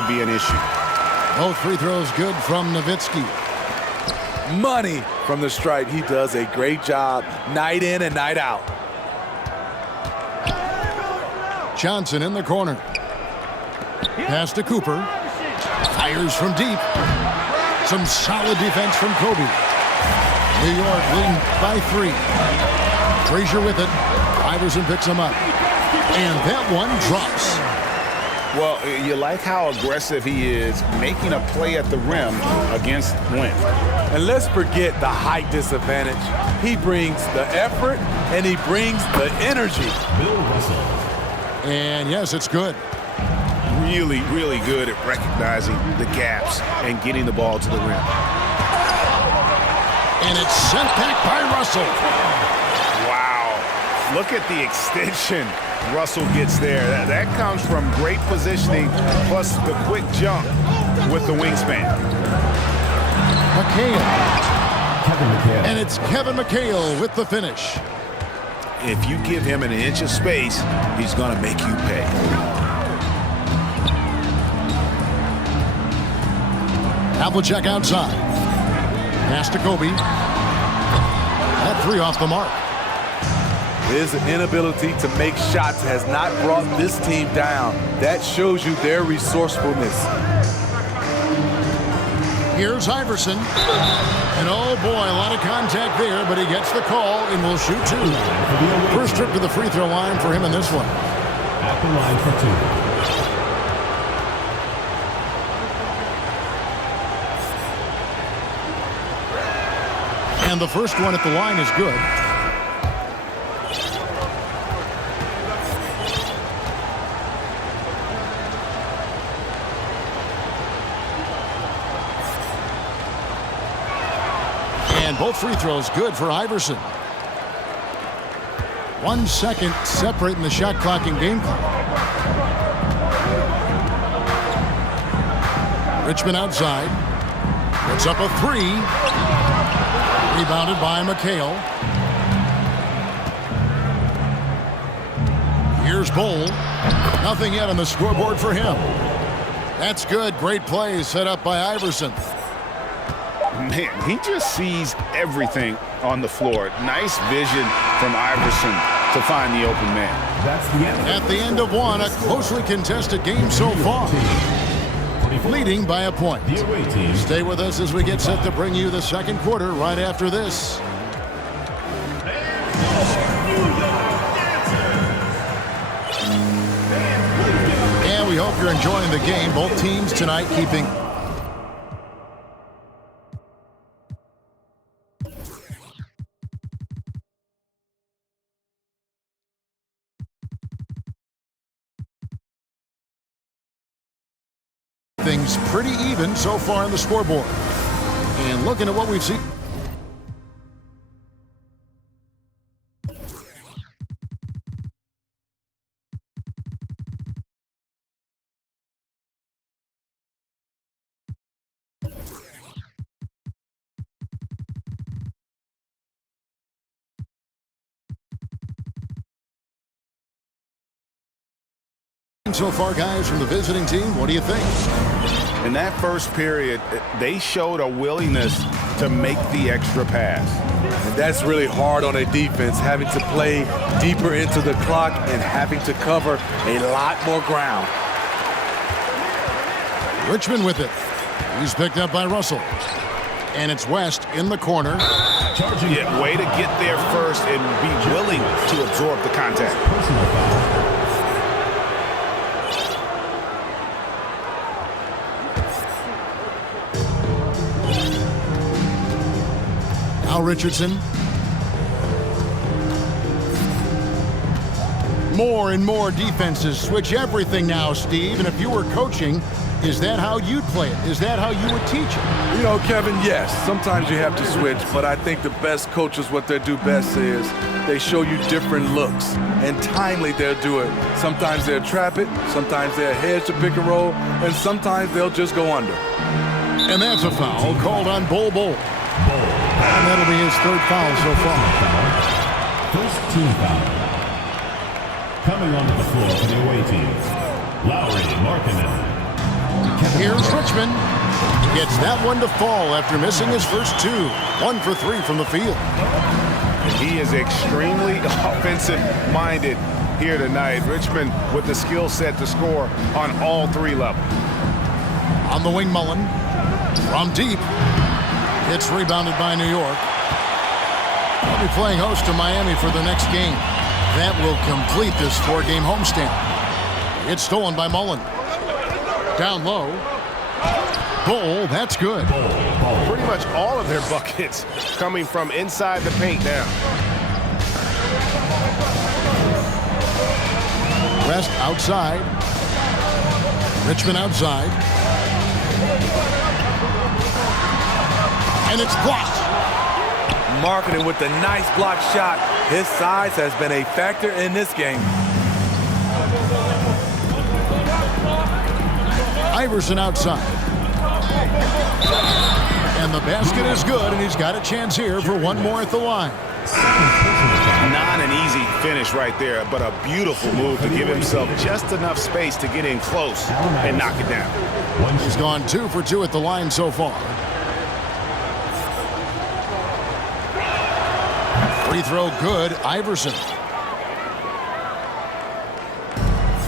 to be an issue. Both free throws good from Nowitzki. Money from the stripe. He does a great job night in and night out. Johnson in the corner. Pass to Cooper. Fires from deep. Some solid defense from Kobe. New York leading by 3. Frazier with it. Iverson picks him up. And that one drops. Well, you like how aggressive he is making a play at the rim against Wynn. And let's forget the height disadvantage. He brings the effort and he brings the energy. And yes, it's good. Really, really good at recognizing the gaps and getting the ball to the rim. And it's sent back by Russell. Wow. Look at the extension Russell gets there. That comes from great positioning plus the quick jump with the wingspan. McHale. And it's Kevin McHale with the finish. If you give him an inch of space, he's going to make you pay. Havlicek outside. Pass to Kobe. That 3 off the mark. His inability to make shots has not brought this team down. That shows you their resourcefulness. Here's Iverson. And oh boy, a lot of contact there, but he gets the call and will shoot 2. First trip to the free throw line for him in this one. At the line for 2. And the first one at the line is good. And both free throws good for Iverson. 1 second separating the shot clock and game clock. Richmond outside. Puts up a 3. Rebounded by McHale. Here's Bull. Nothing yet on the scoreboard for him. That's good. Great play set up by Iverson. Man, he just sees everything on the floor. Nice vision from Iverson to find the open man. That's the end. At the end of one, a closely contested game so far. Leading by a point. Stay with us as we get set to bring you the second quarter right after this. And we hope you're enjoying the game. Both teams tonight keeping things pretty even so far on the scoreboard. And looking at what we've seen. So far, guys, from the visiting team, what do you think? In that first period, they showed a willingness to make the extra pass. And that's really hard on a defense, having to play deeper into the clock and having to cover a lot more ground. Richmond with it. He's picked up by Russell. And it's West in the corner. Yeah, way to get there first and be willing to absorb the contact. Personal foul. Al Richardson. More and more defenses switch everything now, Steve. And if you were coaching, is that how you'd play it? Is that how you would teach it? You know, Kevin, yes, sometimes you have to switch, but I think the best coaches, what they do best is they show you different looks, and timely they'll do it. Sometimes they'll trap it, sometimes they'll hedge the pick and roll, and sometimes they'll just go under. And that's a foul called on Bull. And that'll be his third foul so far. First team foul. Coming onto the floor for the away team, Lowry Markkanen. Here's Richmond. Gets that one to fall after missing his first two. 1 for 3 from the field. He is extremely offensive-minded here tonight. Richmond with the skill set to score on all 3 levels. On the wing, Mullen. From deep. It's rebounded by New York. They'll be playing host to Miami for their next game. That will complete this 4-game homestand. It's stolen by Mullen. Down low. Bull, that's good. Pretty much all of their buckets coming from inside the paint now. West outside. Richmond outside. And it's blocked. Marketing with the nice block shot. His size has been a factor in this game. Iverson outside. And the basket is good, and he's got a chance here for one more at the line. Not an easy finish right there, but a beautiful move to give himself just enough space to get in close and knock it down. He's gone 2 for 2 at the line so far. Free throw good, Iverson.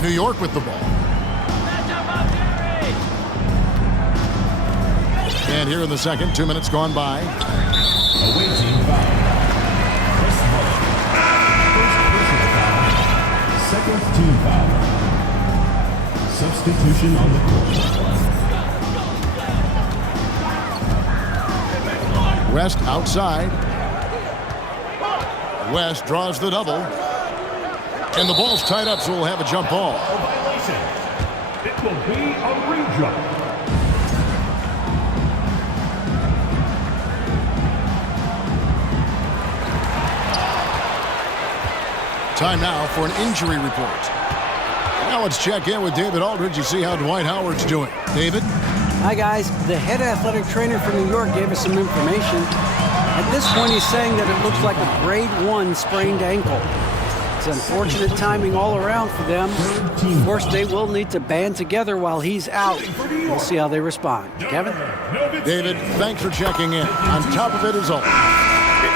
New York with the ball. And here in the second, 2 minutes gone by. Awaiting foul. Second team foul. Substitution on the court. West outside. West draws the double. And the ball's tied up, so we'll have a jump ball. It will be a re-jump. Time now for an injury report. Now let's check in with David Aldridge and see how Dwight Howard's doing. David? Hi, guys. The head athletic trainer from New York gave us some information. At this point, he's saying that it looks like a grade 1 sprained ankle. It's unfortunate timing all around for them. Of course, they will need to band together while he's out. We'll see how they respond. Kevin? David, thanks for checking in. On top of it is all.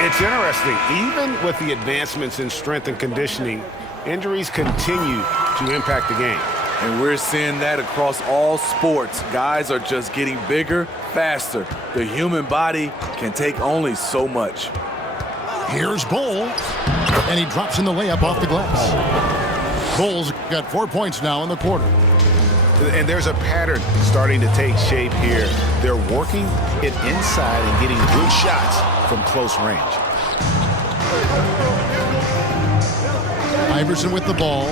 It's interesting. Even with the advancements in strength and conditioning, injuries continue to impact the game. And we're seeing that across all sports. Guys are just getting bigger, faster. The human body can take only so much. Here's Bull. And he drops in the layup off the glass. Bull's got 4 points now in the quarter. And there's a pattern starting to take shape here. They're working it inside and getting good shots from close range. Iverson with the ball.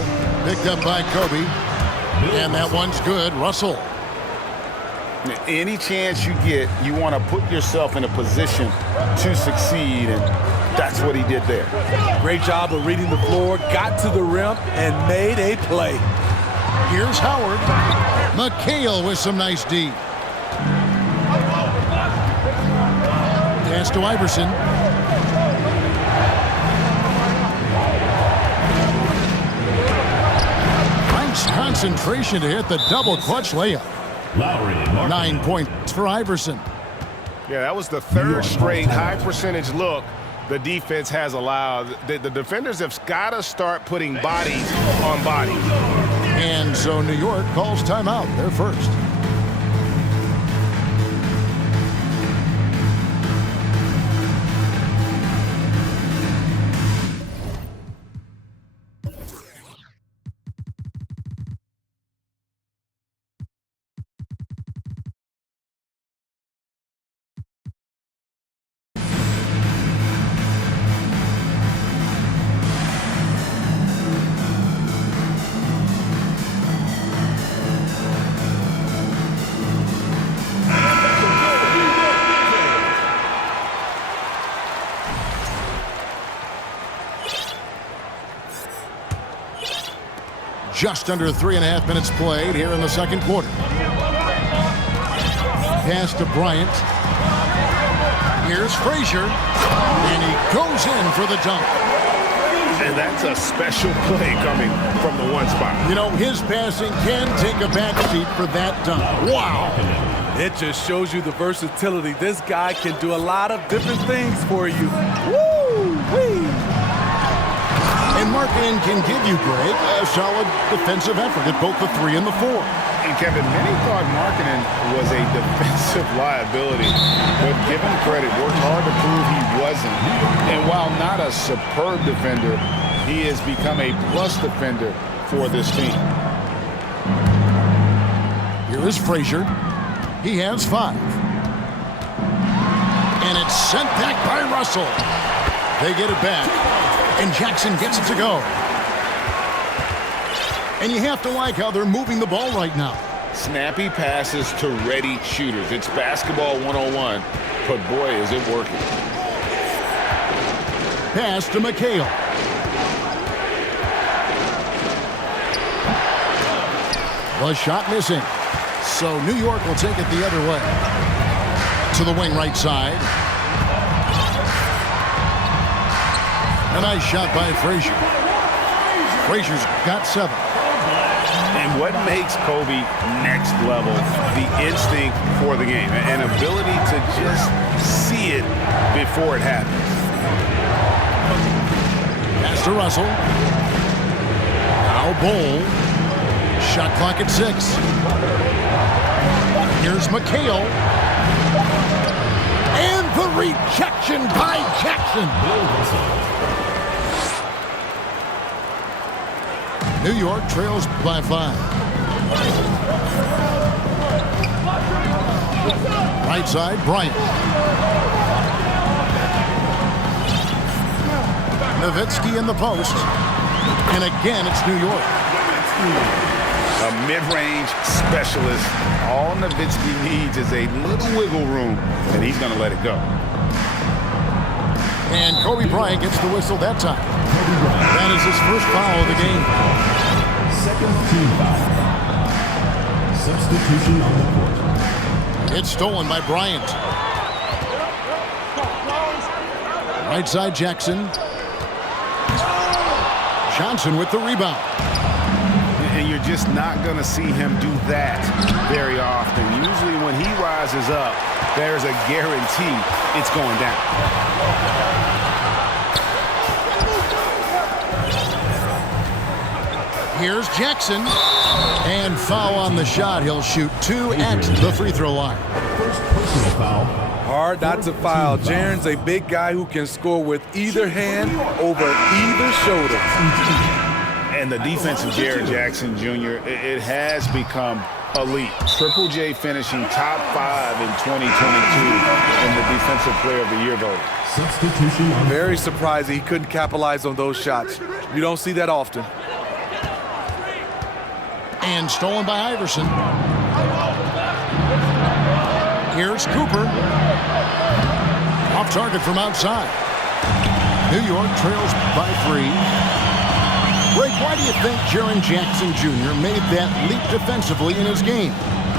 Picked up by Kobe. And that one's good. Russell. Any chance you get, you want to put yourself in a position to succeed, and that's what he did there. Great job of reading the floor, got to the rim, and made a play. Here's Howard. McHale with some nice D. Pass to Iverson. Nice concentration to hit the double clutch layup. 9 points for Iverson. Yeah, that was the third straight high percentage look the defense has allowed. The defenders have got to start putting bodies on bodies. And so New York calls timeout. They're first. Just under 3.5 minutes played here in the second quarter. Pass to Bryant. Here's Frazier. And he goes in for the dunk. And that's a special play coming from the one spot. You know, his passing can take a backseat for that dunk. Wow. It just shows you the versatility. This guy can do a lot of different things for you. Woo-wee! And Markkanen can give you, Greg, a solid defensive effort at both the 3 and the 4. And Kevin, many thought Markkanen was a defensive liability, but give him credit, worked hard to prove he wasn't. And while not a superb defender, he has become a plus defender for this team. Here is Frazier. He has 5. And it's sent back by Russell. They get it back. And Jackson gets it to go. And you have to like how they're moving the ball right now. Snappy passes to ready shooters. It's basketball 101, but boy, is it working. Pass to McHale. The shot missing. So New York will take it the other way. To the wing right side. A nice shot by Frazier. Frazier's got 7. And what makes Kobe next level, the instinct for the game, an ability to just see it before it happens. Pass to Russell. Now Bull. Shot clock at 6. Here's McHale. And the rejection by Jackson. New York trails by 5. Right side, Bryant. Nowitzki in the post. And again, it's New York. A mid-range specialist. All Nowitzki needs is a little wiggle room, and he's going to let it go. And Kobe Bryant gets the whistle that time. That is his first foul of the game. Second team foul. Substitution on the court. It's stolen by Bryant. Right side, Jackson. Johnson with the rebound. And you're just not going to see him do that very often. Usually when he rises up, there's a guarantee it's going down. Here's Jackson. And foul on the shot. He'll shoot 2 at the free throw line. First personal foul. Hard not to foul. Jaron's a big guy who can score with either hand over either shoulder. And the defense of Jaren Jackson Jr., it has become elite. Triple J finishing top 5 in 2022 in the Defensive Player of the Year vote. Substitution on Very surprising he couldn't capitalize on those shots. You don't see that often. And stolen by Iverson. Here's Cooper. Off target from outside. New York trails by 3. Greg, why do you think Jaren Jackson Jr. made that leap defensively in his game?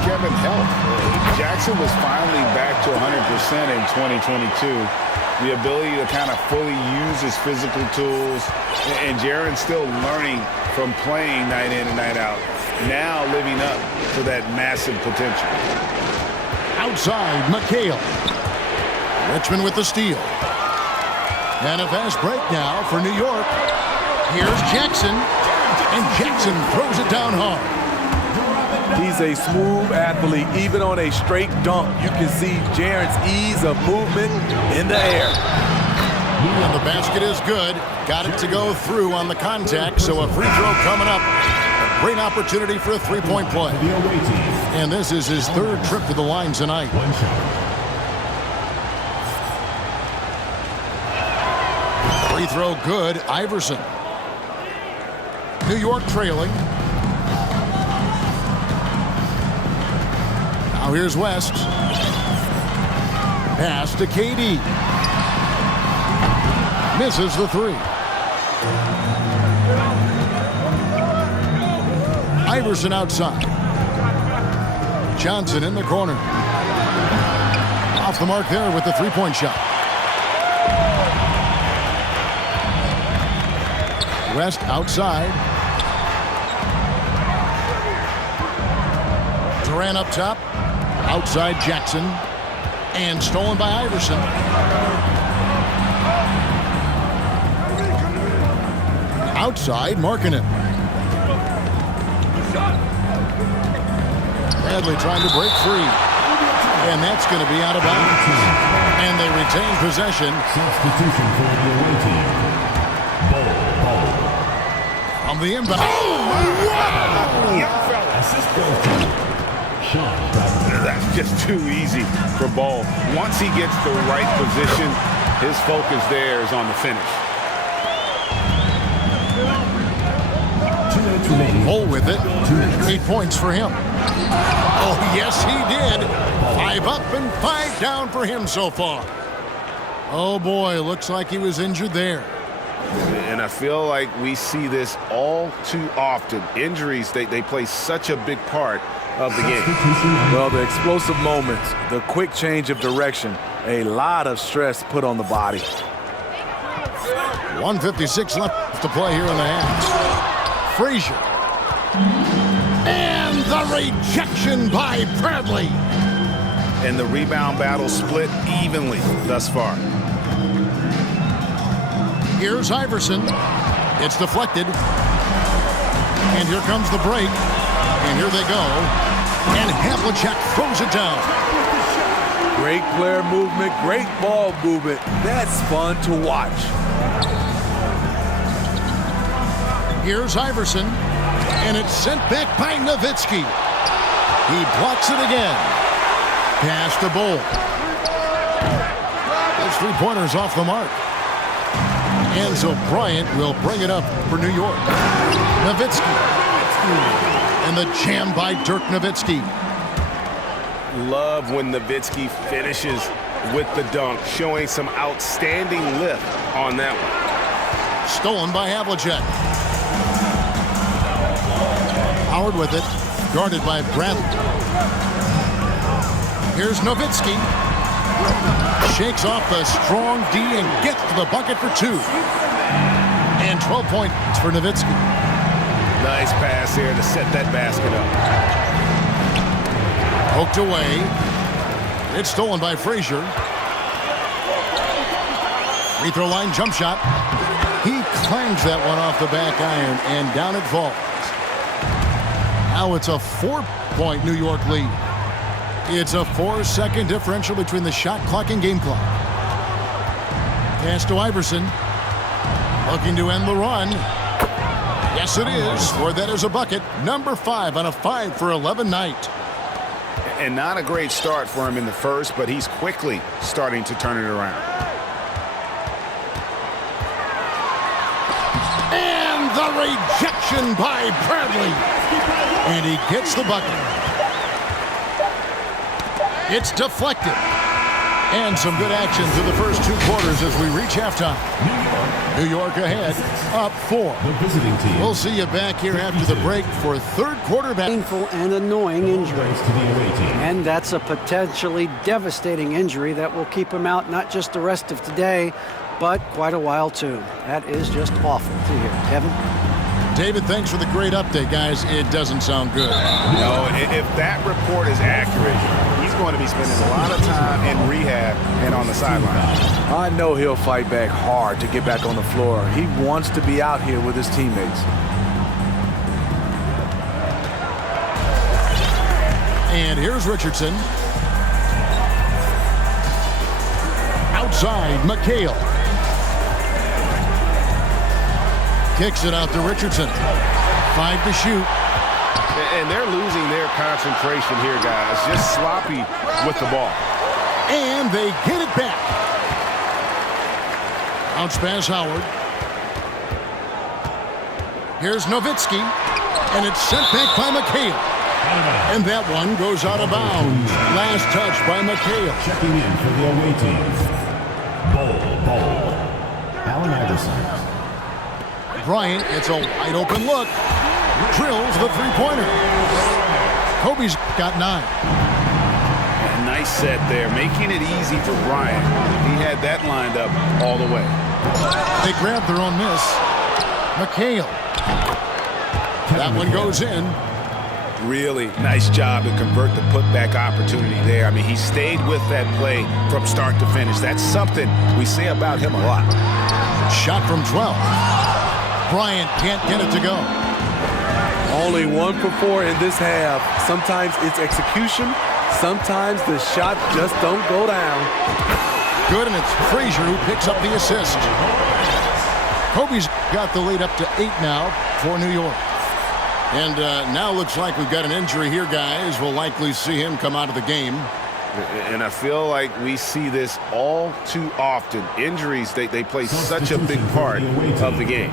Kevin, health. Jackson was finally back to 100% in 2022. The ability to kind of fully use his physical tools. And Jaren's still learning from playing night in and night out. Now living up to that massive potential. Outside, McHale. Richmond with the steal. And a fast break now for New York. Here's Jackson. And Jackson throws it down hard. He's a smooth athlete. Even on a straight dunk, you can see Jaren's ease of movement in the air. And the basket is good. Got it to go through on the contact, so a free throw coming up. A great opportunity for a three-point play. And this is his 3rd trip to the line tonight. one shot. Free throw good, Iverson. New York trailing. Now here's West. Pass to KD. Misses the 3. Iverson outside. Johnson in the corner. Off the mark there with the 3-point shot. West outside. Durant up top. Outside Jackson. And stolen by Iverson. Outside Markkanen. Bradley trying to break free. And that's going to be out of bounds. And they retain possession. Substitution for the away team. Ball. On the inbound. Young fella. Assist goes to Shaq. That's just too easy for Ball. Once he gets the right position, his focus there is on the finish. 2 minutes remaining. Ball with it. 2 minutes. 8 points for him. Oh, yes, he did. 5 up and 5 down for him so far. Oh, boy, looks like he was injured there. And I feel like we see this all too often. Injuries, they play such a big part of the game. Well, the explosive moments, the quick change of direction, a lot of stress put on the body. 1:56 left to play here in the half. Frazier. And the rejection by Bradley. And the rebound battle split evenly thus far. Here's Iverson. It's deflected. And here comes the break. And here they go. And Havlicek throws it down. Great player movement, great ball movement. That's fun to watch. Here's Iverson. And it's sent back by Nowitzki. He blocks it again. Pass to Bull. Those 3-pointers off the mark. And so Bryant will bring it up for New York. Nowitzki. And the jam by Dirk Nowitzki. Love when Nowitzki finishes with the dunk, showing some outstanding lift on that one. Stolen by Havlicek. Howard with it. Guarded by Bradley. Here's Nowitzki. Shakes off the strong D and gets to the bucket for 2. And 12 points for Nowitzki. Nice pass here to set that basket up. Poked away. It's stolen by Frazier. Free throw line jump shot. He clangs that one off the back iron and down it falls. Now it's a 4-point New York lead. It's a 4-second differential between the shot clock and game clock. Pass to Iverson. Looking to end the run. Yes, it is. For that is a bucket. Number 5 on a 5 for 11 night. And not a great start for him in the first, but he's quickly starting to turn it around. And the rejection by Bradley. And he gets the bucket. It's deflected. And some good action through the first 2 quarters as we reach halftime. New York ahead, up 4. The visiting team. We'll see you back here after the break for third quarter. Painful and annoying injury. Goes to the away team. And that's a potentially devastating injury that will keep him out not just the rest of today, but quite a while too. That is just awful to hear. Kevin? David, thanks for the great update, guys. It doesn't sound good. No, if that report is accurate, he's going to be spending a lot of time in rehab and on the sideline. I know he'll fight back hard to get back on the floor. He wants to be out here with his teammates. And here's Richardson. Outside, McHale. Kicks it out to Richardson. 5 to shoot. And they're losing their concentration here, guys. Just sloppy with the ball. And they get it back. Bounce pass Howard. Here's Nowitzki. And it's sent back by McHale. And that one goes out of bounds. Last touch by McHale. Checking in for the away team. Ball. Allen Iverson. Bryant, it's a wide open look. Drills the 3-pointer. Kobe's got 9. A nice set there, making it easy for Bryant. He had that lined up all the way. They grab their own miss. McHale. That one goes in. Really nice job to convert the putback opportunity there. I mean, he stayed with that play from start to finish. That's something we say about him a lot. Shot from 12. Bryant can't get it to go. Only 1 for 4 in this half. Sometimes it's execution. Sometimes the shot just don't go down. Good, and it's Frazier who picks up the assist. Kobe's got the lead up to 8 now for New York. And now looks like we've got an injury here, guys. We'll likely see him come out of the game. And I feel like we see this all too often. Injuries, they play such a big part of the game.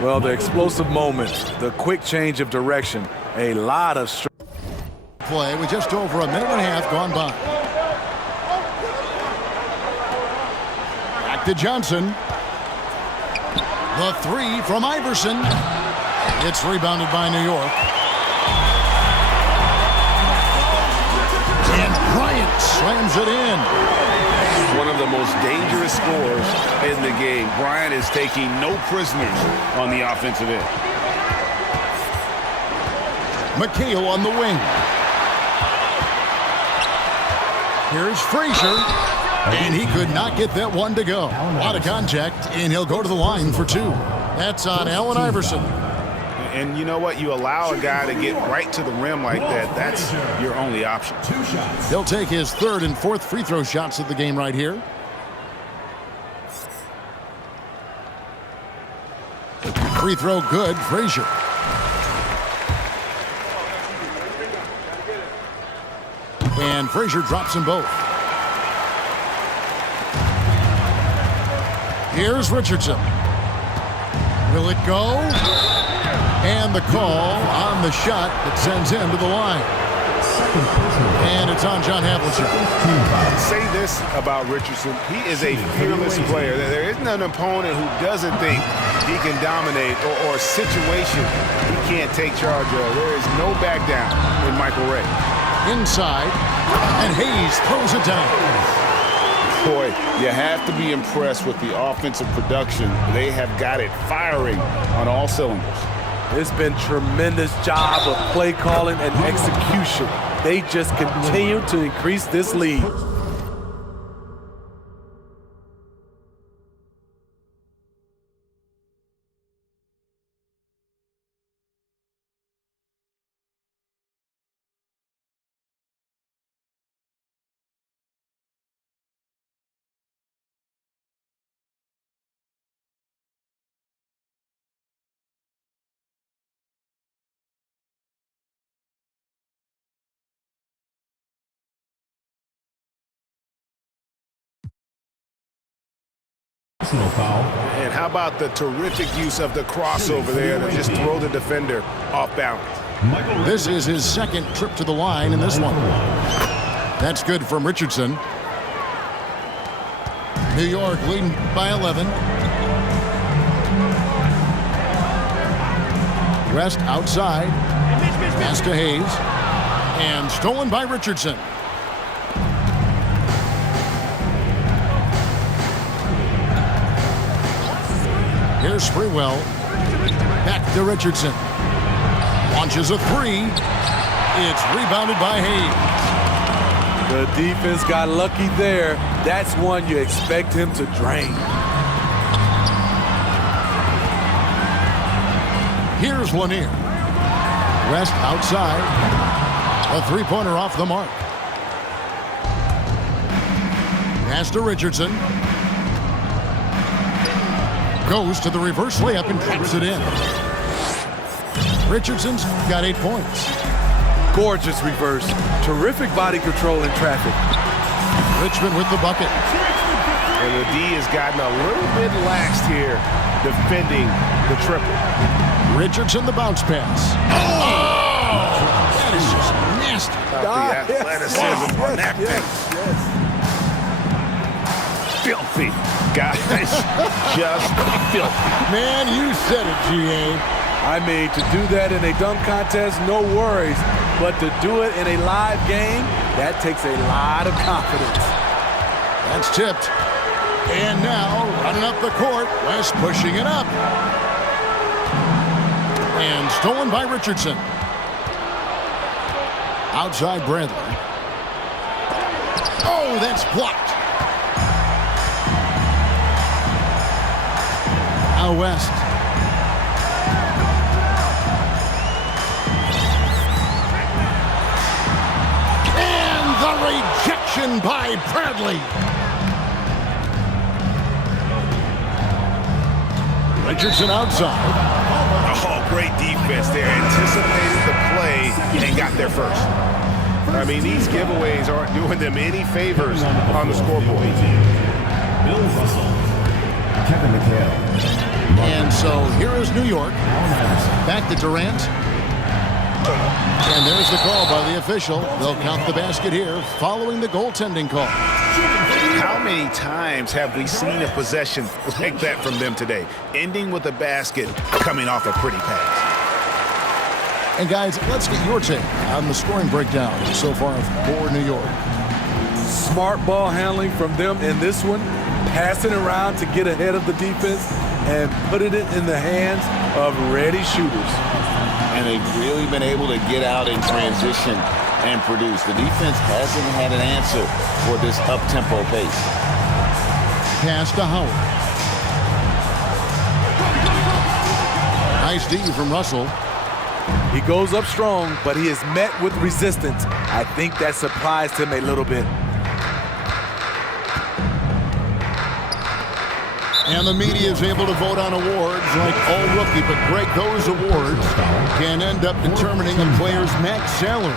Well, the explosive moments, the quick change of direction, a lot of play with just over a minute and a half gone by. Back to Johnson. The 3 from Iverson. It's rebounded by New York. And Bryant slams it in. One of the most dangerous scorers in the game. Bryant is taking no prisoners on the offensive end. McHale on the wing. Here's Frazier. And he could not get that one to go. A lot of contact, and he'll go to the line for 2. That's on Allen Iverson. And you know what? You allow a guy to get right to the rim like that. That's your only option. He'll take his 3rd and 4th free throw shots of the game right here. Free throw good, Frazier. And Frazier drops them both. Here's Richardson. Will it go? And the call on the shot that sends him to the line. And it's on John Havlicek. Say this about Richardson. He is a fearless player. There isn't an opponent who doesn't think he can dominate or a situation he can't take charge of. There is no back down in Michael Ray. Inside, and Hayes throws it down. Boy, you have to be impressed with the offensive production. They have got it firing on all cylinders. It's been tremendous job of play calling and execution. They just continue to increase this lead. Foul. And how about the terrific use of the crossover there to just throw the defender off balance? This is his 2nd trip to the line in this one. That's good from Richardson. New York leading by 11. West outside. Pass to Hayes. And stolen by Richardson. Here's Sprewell. Back to Richardson. Launches a 3. It's rebounded by Hayes. The defense got lucky there. That's one you expect him to drain. Here's Lanier. West outside. A 3-pointer off the mark. Pass to Richardson. Goes to the reverse layup and drops it in. Richardson's got 8 points. Gorgeous reverse. Terrific body control in traffic. Richmond with the bucket. And the D has gotten a little bit laxed here defending the triple. Richardson the bounce pass. Oh! That is just nasty. The athleticism on that thing. Filthy. Guys, just filthy. Man, you said it, G.A. I mean, to do that in a dunk contest, no worries. But to do it in a live game, that takes a lot of confidence. That's tipped. And now, running up the court, West pushing it up. And stolen by Richardson. Outside Bradley. Oh, that's blocked. Now West. And the rejection by Bradley. Richardson outside. Oh, great defense there. Anticipated the play and got there first. I mean, these giveaways aren't doing them any favors on the scoreboard. Bill Russell. Kevin McHale. And so here is New York. Back to Durant. And there's the call by the official. They'll count the basket here following the goaltending call. How many times have we seen a possession like that from them today? Ending with a basket coming off a pretty pass. And guys, let's get your take on the scoring breakdown so far for New York. Smart ball handling from them in this one. Passing around to get ahead of the defense and putting it in the hands of ready shooters. And they've really been able to get out in transition and produce. The defense hasn't had an answer for this up-tempo pace. Pass to Howard. Nice D from Russell. He goes up strong, but he is met with resistance. I think that surprised him a little bit. And the media is able to vote on awards like all rookie, but Greg, those awards can end up determining a player's max salary.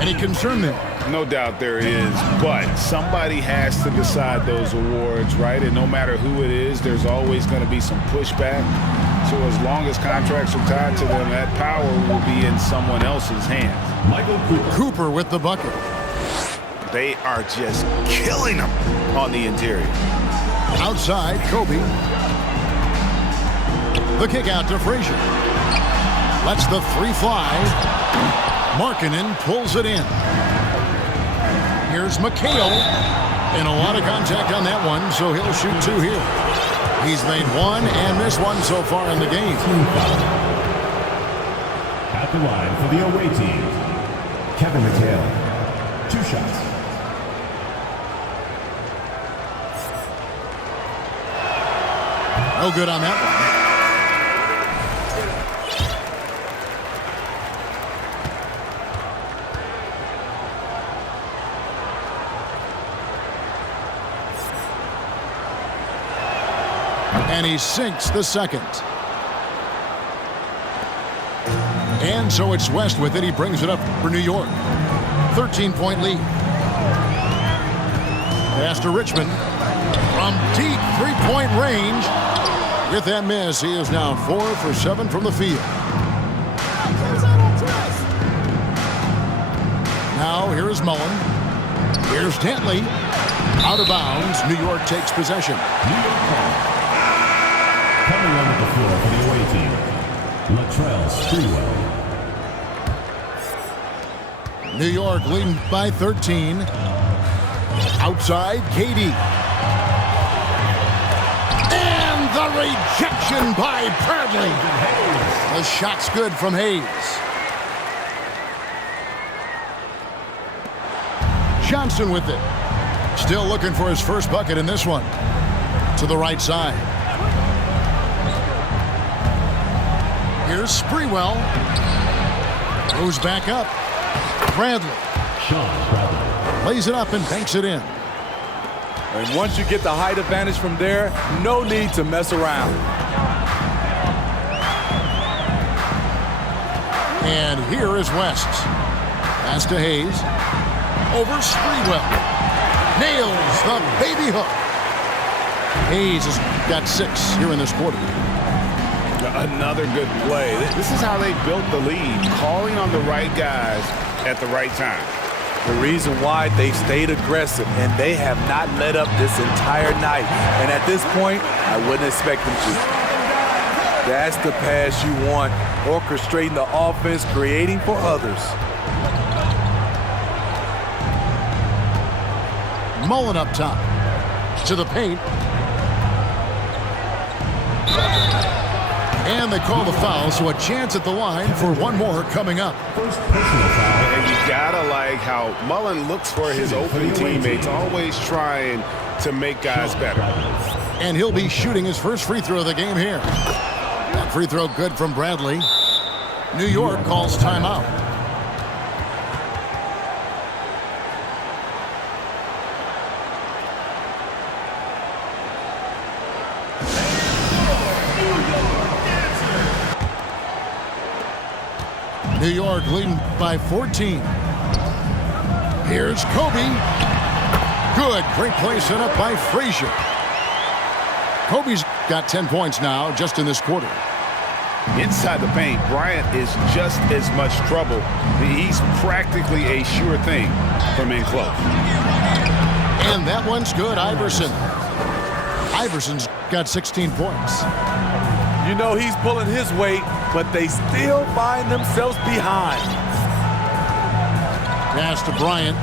Any concern there? No doubt there is, but somebody has to decide those awards, right? And no matter who it is, there's always going to be some pushback. So as long as contracts are tied to them, that power will be in someone else's hands. Michael Cooper. Cooper with the bucket. They are just killing them on the interior. Outside, Kobe. The kick out to Frazier. Lets the three fly. Markkanen pulls it in. Here's McHale. And a lot of contact on that one, so he'll shoot two here. He's made one and missed one so far in the game. At the line for the away team, Kevin McHale. 2 shots. No good on that one. And he sinks the second. And so it's West with it. He brings it up for New York. 13-point lead. Pass to Richmond. From deep three-point range. With that miss, he is now 4 for 7 from the field. Now here is Mullen. Here's Dantley. Out of bounds. New York takes possession. Coming onto the floor for the away team, Latrell Sprewell. New York leading by 13. Outside, KD. And the rejection by Bradley. The shot's good from Hayes. Johnson with it. Still looking for his first bucket in this one. To the right side. Here's Sprewell. Goes back up. Bradley. Sean Bradley. Lays it up and banks it in. And once you get the height advantage from there, no need to mess around. And here is West. Pass to Hayes. Over Sprewell. Nails the baby hook. Hayes has got 6 here in this quarter. Another good play. This is how they built the lead, calling on the right guys at the right time. The reason why they stayed aggressive, and they have not let up this entire night. And at this point, I wouldn't expect them to. That's the pass you want, orchestrating the offense, creating for others. Mullen up top. To the paint. And they call the foul, so a chance at the line for one more coming up. First personal foul. And you gotta like how Mullen looks for his open teammates, always trying to make guys better. And he'll be shooting his first free throw of the game here. That free throw good from Bradley. New York calls timeout. New York leading by 14. Here's Kobe. Good. Great play set up by Frazier. Kobe's got 10 points now just in this quarter. Inside the paint, Bryant is just as much trouble. He's practically a sure thing from in close. And that one's good, Iverson. Iverson's got 16 points. You know he's pulling his weight, but they still find themselves behind. Pass to Bryant.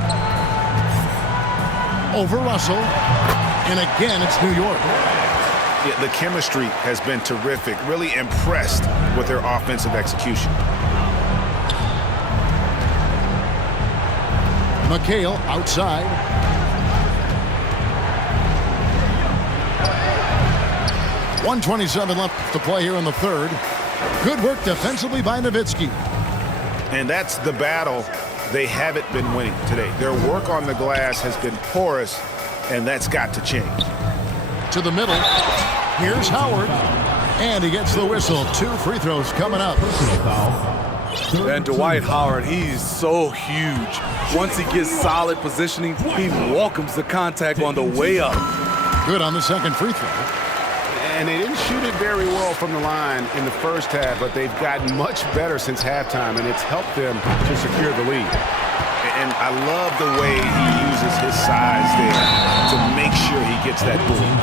Over Russell. And again, it's New York. Yeah, the chemistry has been terrific. Really impressed with their offensive execution. McHale outside. .127 left to play here in the third. Good work defensively by Nowitzki. And that's the battle they haven't been winning today. Their work on the glass has been porous, and that's got to change. To the middle. Here's Howard. And he gets the whistle. 2 free throws coming up. Personal foul. And Dwight Howard, he's so huge. Once he gets solid positioning, he welcomes the contact on the way up. Good on the second free throw. And they didn't shoot it very well from the line in the first half, but they've gotten much better since halftime, and it's helped them to secure the lead. And I love the way he uses his size there to make sure he gets that boom.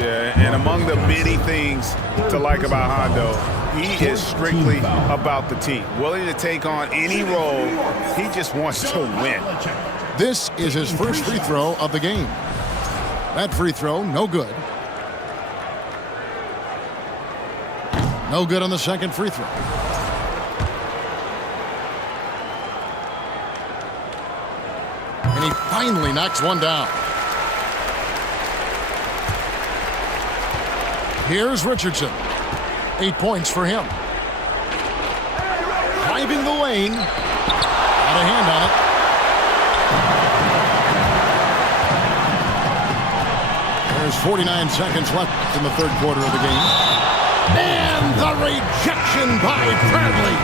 Yeah, and among the many things to like about Hondo, he is strictly about the team. Willing to take on any role. He just wants to win. This is his first free throw of the game. That free throw, no good. No good on the second free throw. And he finally knocks one down. Here's Richardson. 8 points for him. Driving the lane. Got a hand on it. There's 49 seconds left in the third quarter of the game. And the rejection by Bradley.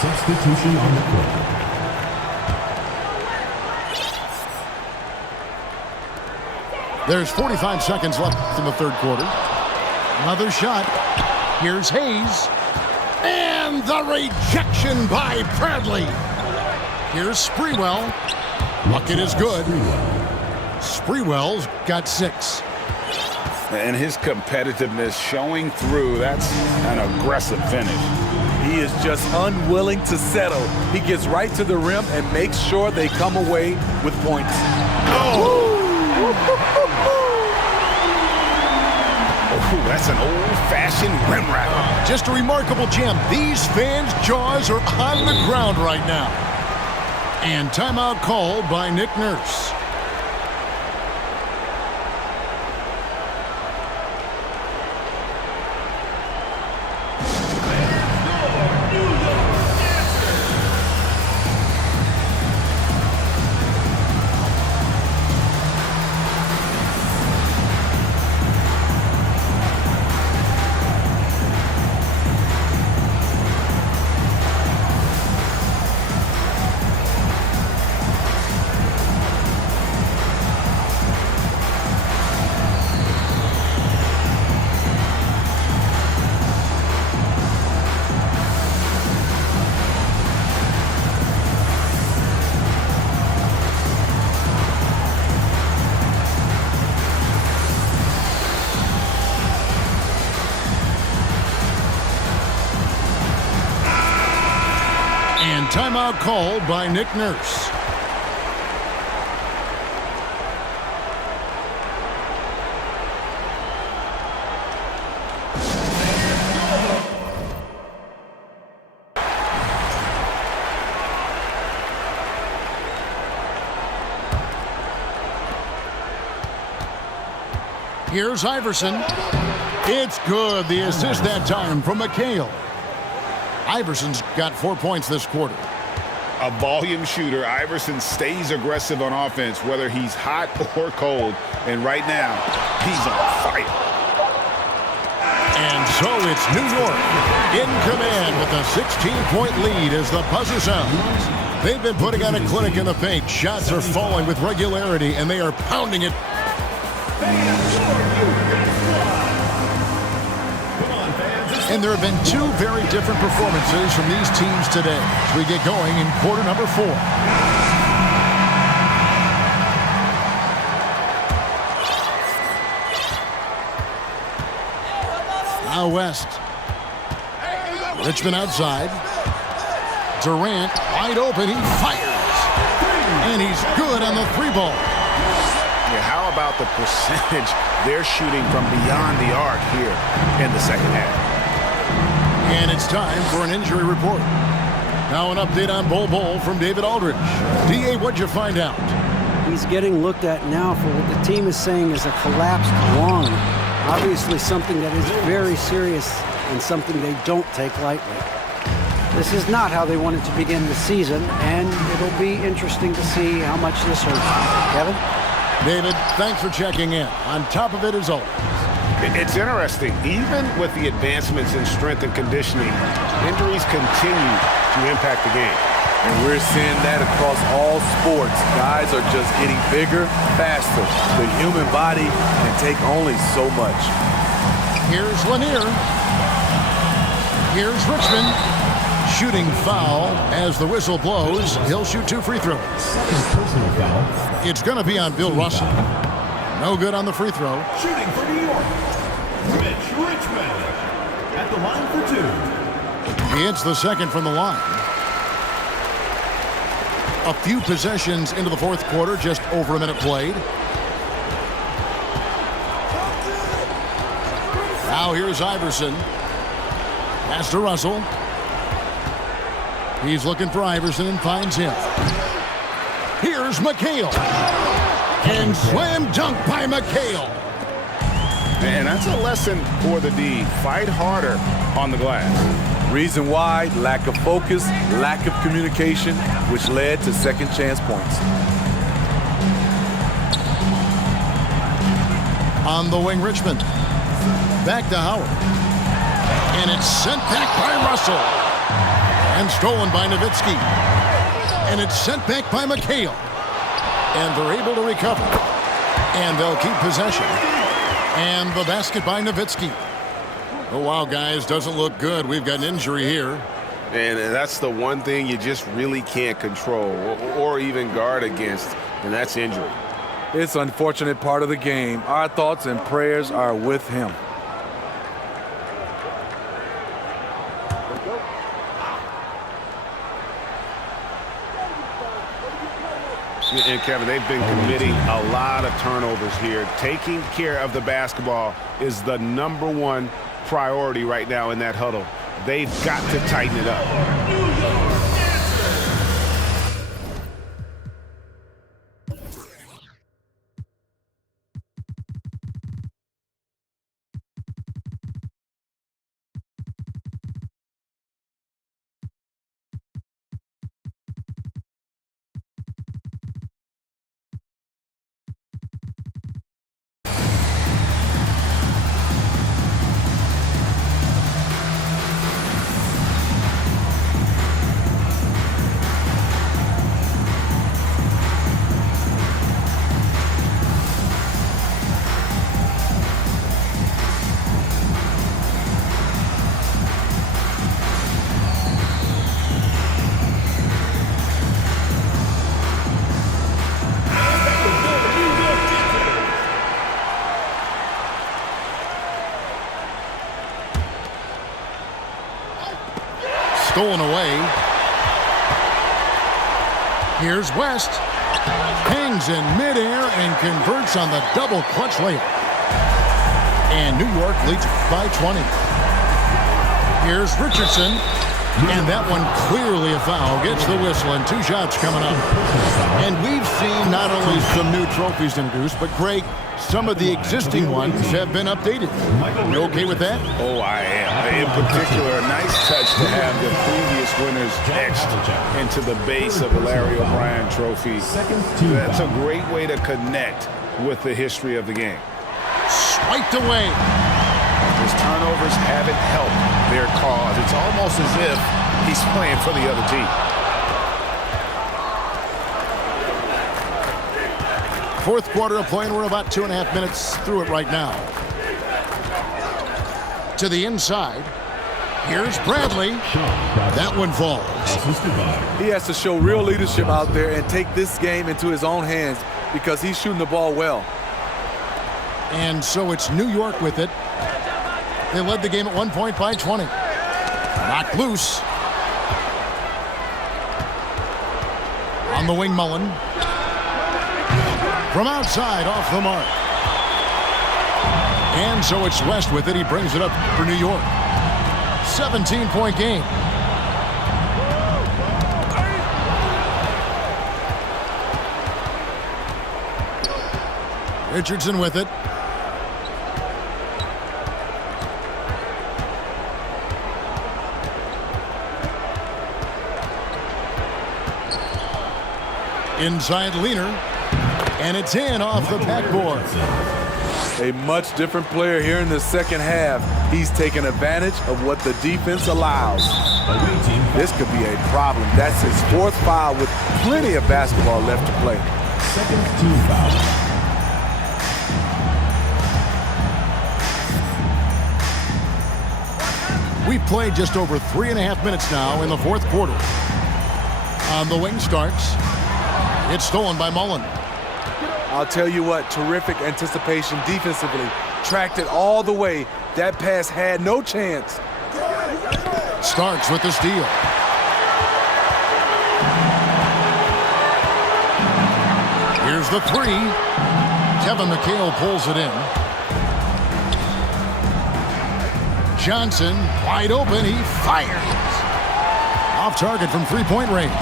Substitution on the court. There's 45 seconds left in the third quarter. Another shot. Here's Hayes. And the rejection by Bradley. Here's Sprewell. Bucket is good. Sprewell's got 6. And his competitiveness showing through. That's an aggressive finish. He is just unwilling to settle. He gets right to the rim and makes sure they come away with points. Oh, that's an old-fashioned rim wrap. Just a remarkable jam. These fans' jaws are on the ground right now. And timeout called by Nick Nurse. Timeout called by Nick Nurse. Here's Iverson. It's good. The assist that time from McHale. Iverson's got 4 points this quarter. A volume shooter, Iverson stays aggressive on offense, whether he's hot or cold. And right now, he's on fire. And so it's New York in command with a 16-point lead as the buzzer sounds. They've been putting on a clinic in the paint. Shots are falling with regularity, and they are pounding it. And there have been two very different performances from these teams today as we get going in quarter number 4. Now West. Richmond outside. Durant wide open. He fires. And he's good on the 3-ball. Yeah, how about the percentage they're shooting from beyond the arc here in the second half? And it's time for an injury report. Now an update on Bol from David Aldridge. D.A., what'd you find out? He's getting looked at now for what the team is saying is a collapsed lung. Obviously something that is very serious and something they don't take lightly. This is not how they wanted to begin the season, and it'll be interesting to see how much this hurts. Kevin? David, thanks for checking in. On top of it as always. It's interesting. Even with the advancements in strength and conditioning, injuries continue to impact the game. And we're seeing that across all sports. Guys are just getting bigger, faster. The human body can take only so much. Here's Lanier. Here's Richmond. Shooting foul as the whistle blows. He'll shoot 2 free throws. Personal foul. It's going to be on Bill Russell. No good on the free throw. Shooting for New York, Richmond. At the line for 2. He hits the second from the line. A few possessions into the fourth quarter, just over a minute played. Now here's Iverson. Pass to Russell. He's looking for Iverson and finds him. Here's McHale. And slam dunk by McHale. And that's a lesson for the D. Fight harder on the glass. Reason why? Lack of focus, lack of communication, which led to second chance points. On the wing, Richmond. Back to Howard. And it's sent back by Russell. And stolen by Nowitzki. And it's sent back by McHale. And they're able to recover. And they'll keep possession. And the basket by Nowitzki. Oh, wow, guys, doesn't look good. We've got an injury here. And that's the one thing you just really can't control or even guard against, and that's injury. It's an unfortunate part of the game. Our thoughts and prayers are with him. And Kevin, they've been committing a lot of turnovers here. Taking care of the basketball is the #1 priority right now in that huddle. They've got to tighten it up. Stolen away. Here's West. Hangs in midair and converts on the double clutch layup. And New York leads by 20. Here's Richardson. And that one clearly a foul. Gets the whistle and 2 shots coming up. And we've seen not only some new trophies introduced, but Greg, some of the existing ones have been updated. You okay with that? Oh, I am. In particular, a nice touch to have the previous winners etched into the base of the Larry O'Brien trophy. That's a great way to connect with the history of the game. Swiped away. His turnovers haven't helped their cause. It's almost as if he's playing for the other team. Fourth quarter of play, and we're about 2.5 minutes through it right now. To the inside. Here's Bradley. That one falls. He has to show real leadership out there and take this game into his own hands because he's shooting the ball well. And so it's New York with it. They led the game at 1 point by 20. Knocked loose. On the wing, Mullen. From outside, off the mark. And so it's West with it. He brings it up for New York. 17-point game. Richardson with it. Inside Leaner, and it's in off the backboard. A much different player here in the second half. He's taking advantage of what the defense allows. This could be a problem. That's his 4th foul with plenty of basketball left to play. Second team foul. We've played just over 3.5 minutes now in the fourth quarter. On the wing starts. It's stolen by Mullen. I'll tell you what, terrific anticipation defensively. Tracked it all the way. That pass had no chance. Starks with the steal. Here's the 3. Kevin McHale pulls it in. Johnson, wide open, he fires. Off target from 3-point range.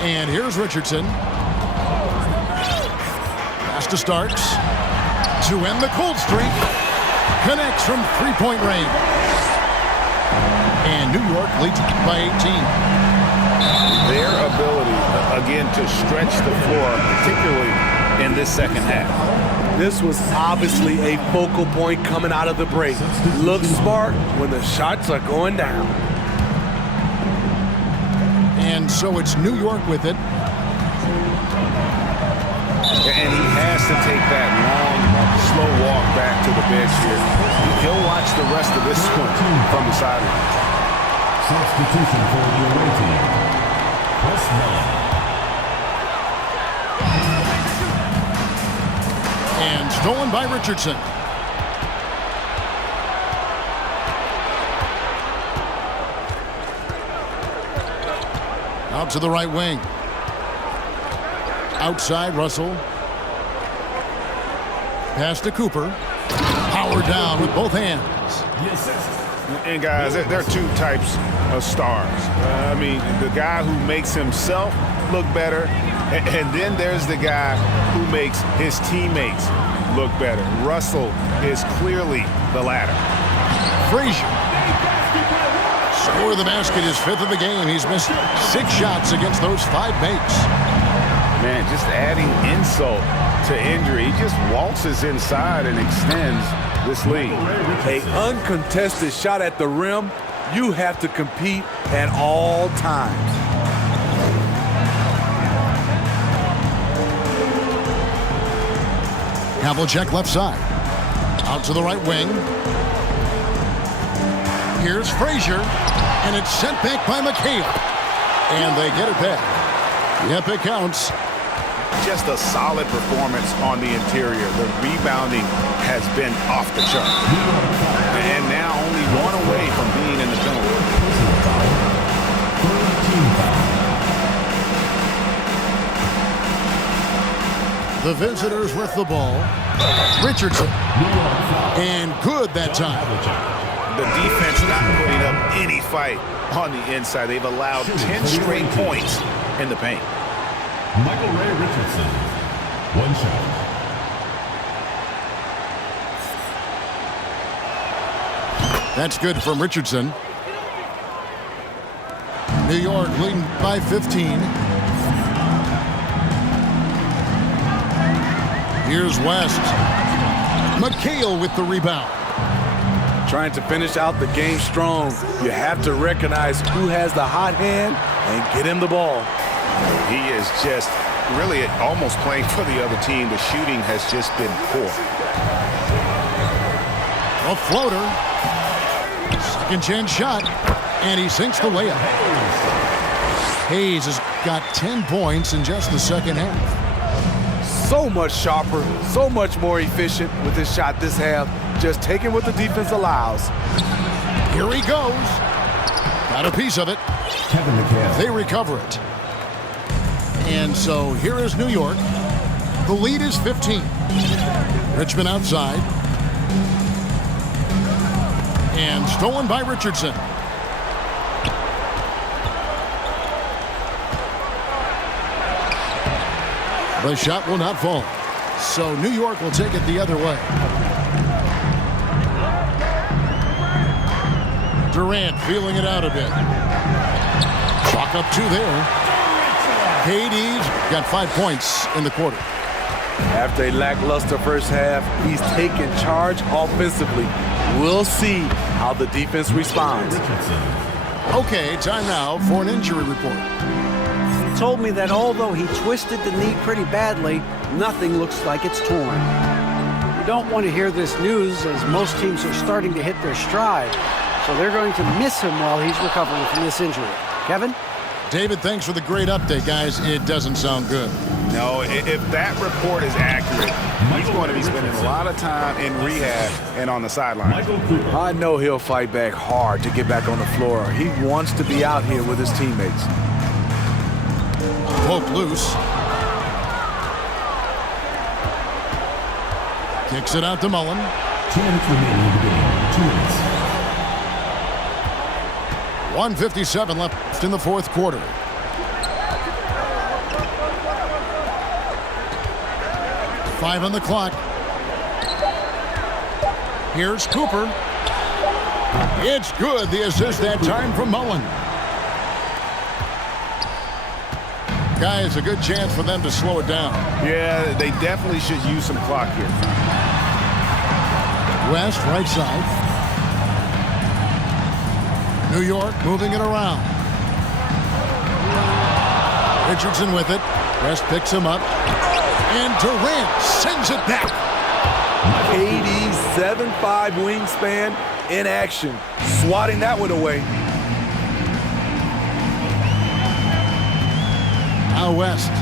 And here's Richardson. Pass to Starks. To end the cold streak. Connects from 3-point range. And New York leads by 18. Their ability, again, to stretch the floor, particularly in this second half. This was obviously a focal point coming out of the break. Look smart when the shots are going down. And so it's New York with it. And he has to take that long, slow walk back to the bench here. He'll watch the rest of this one from the sideline. Substitution for the away team. Chris Mullen. And stolen by Richardson. Out to the right wing. Outside, Russell. Pass to Cooper. Power down with both hands. And guys, there are 2 types of stars. I mean, the guy who makes himself look better, and then there's the guy who makes his teammates look better. Russell is clearly the latter. Frazier. Score the basket, his 5th of the game. He's missed 6 shots against those 5 mates. Man, just adding insult to injury. He just waltzes inside and extends this lead. An uncontested shot at the rim, you have to compete at all times. Havlicek left side. Out to the right wing. Here's Frazier. And it's sent back by McHale. And they get it back. Yep, it counts. Just a solid performance on the interior. The rebounding has been off the chart. And now only 1 away from being in the penalty. The visitors with the ball. Richardson. And good that time. The defense not putting up any fight on the inside. They've allowed 10 straight points in the paint. Michael Ray Richardson, 1 shot. That's good from Richardson. New York leading by 15. Here's West. McHale with the rebound. Trying to finish out the game strong. You have to recognize who has the hot hand and get him the ball. He is just really almost playing for the other team. The shooting has just been poor. A floater. Second chance shot. And he sinks the layup. Hayes has got 10 points in just the second half. So much sharper, so much more efficient with his shot this half. Just taking what the defense allows. Here he goes. Got a piece of it. Kevin McHale. They recover it. And so here is New York. The lead is 15. Richmond outside. And stolen by Richardson. The shot will not fall. So New York will take it the other way. Durant feeling it out a bit. Clock up 2 there. KD's got 5 points in the quarter. After a lackluster first half, he's taken charge offensively. We'll see how the defense responds. Okay, time now for an injury report. He told me that although he twisted the knee pretty badly, nothing looks like it's torn. You don't want to hear this news as most teams are starting to hit their stride. So they're going to miss him while he's recovering from this injury. Kevin? David, thanks for the great update, guys. It doesn't sound good. No, if that report is accurate, he's going to be spending a lot of time in rehab and on the sideline. I know he'll fight back hard to get back on the floor. He wants to be out here with his teammates. Poke loose. Kicks it out to Mullen. 2 minutes remaining in the game. 2 minutes. 1:57 left in the fourth quarter. Five on the clock. Here's Cooper. It's good. The assist that time from Mullen. Guys, a good chance for them to slow it down. Yeah, they definitely should use some clock here. West, right side. New York moving it around. Richardson with it. West picks him up. And Durant sends it back. KD's 7'5" wingspan in action. Swatting that one away. Now West.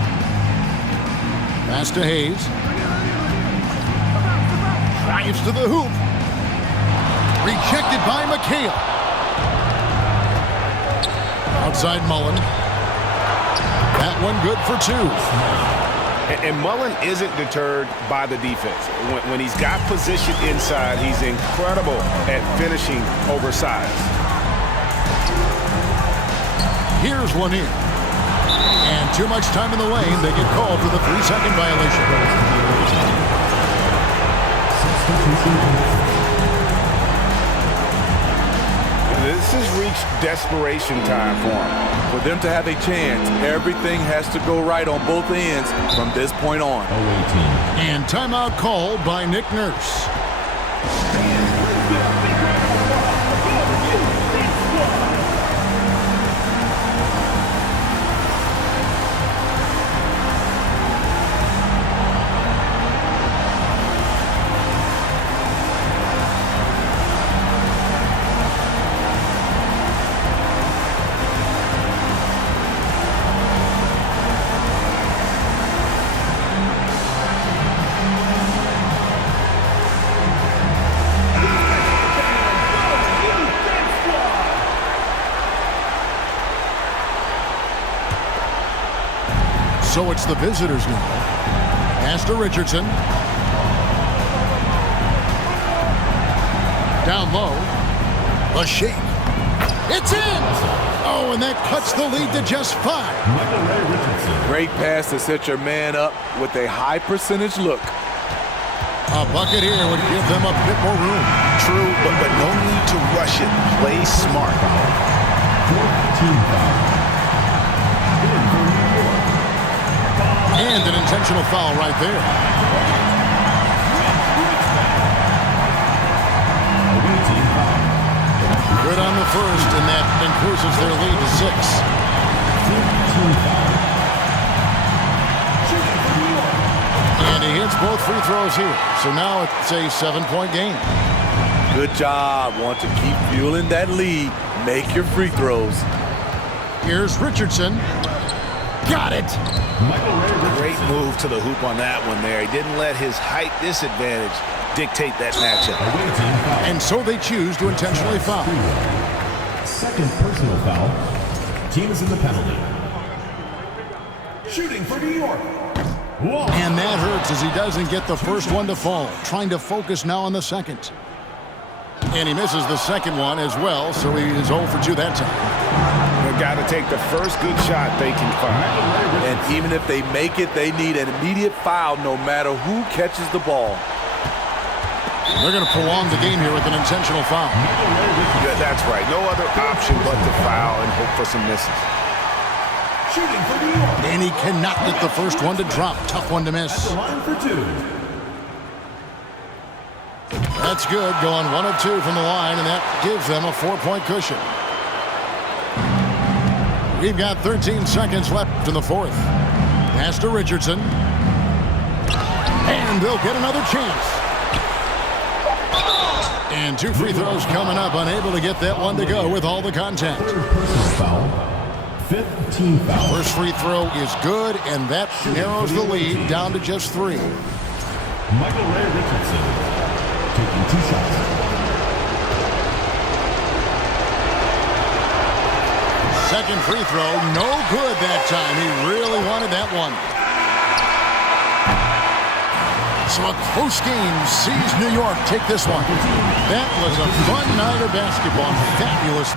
Pass to Hayes. Drives to the hoop. Rejected by McHale. Outside Mullen. That one good for 2. And Mullen isn't deterred by the defense. When he's got position inside, he's incredible at finishing oversized. Here's one in. And too much time in the lane. They get called for the 3-second violation. This has reached desperation time for him. For them to have a chance, everything has to go right on both ends from this point on. And timeout called by Nick Nurse. So it's the visitors now. Pass to Richardson. Down low. The shake. It's in! Oh, and that cuts the lead to just 5. Great pass to set your man up with a high percentage look. A bucket here would give them a bit more room. True, but no need to rush it. Play smart. And an intentional foul right there. Good on the first, and that increases their lead to 6. And he hits both free throws here. So now it's a 7-point game. Good job. Want to keep fueling that lead. Make your free throws. Here's Richardson. Got it. Great move to the hoop on that one there. He didn't let his height disadvantage dictate that matchup. And so they choose to intentionally foul. Second personal foul. Team is in the penalty. Shooting for New York. Whoa. And that hurts as he doesn't get the first one to fall. Trying to focus now on the second. And he misses the second one as well, so he is 0 for 2 that time. They've got to take the first good shot they can find. And even if they make it, they need an immediate foul no matter who catches the ball. They're going to prolong the game here with an intentional foul. Yeah, that's right. No other option but to foul and hope for some misses. Shooting for New York. And he cannot get the first one to drop. Tough one to miss. Line for 2. That's good. Going 1 of 2 from the line, and that gives them a 4-point cushion. We've got 13 seconds left in the fourth. Pass to Richardson. And they'll get another chance. And 2 free throws coming up. Unable to get that one to go with all the contact. Personal foul. 5th team foul. First free throw is good, and that narrows the lead down to just 3. Michael Ray Richardson taking 2 shots. Second free throw, no good that time. He really wanted that one. So a close game sees New York take this one. That was a fun night of basketball. Fabulous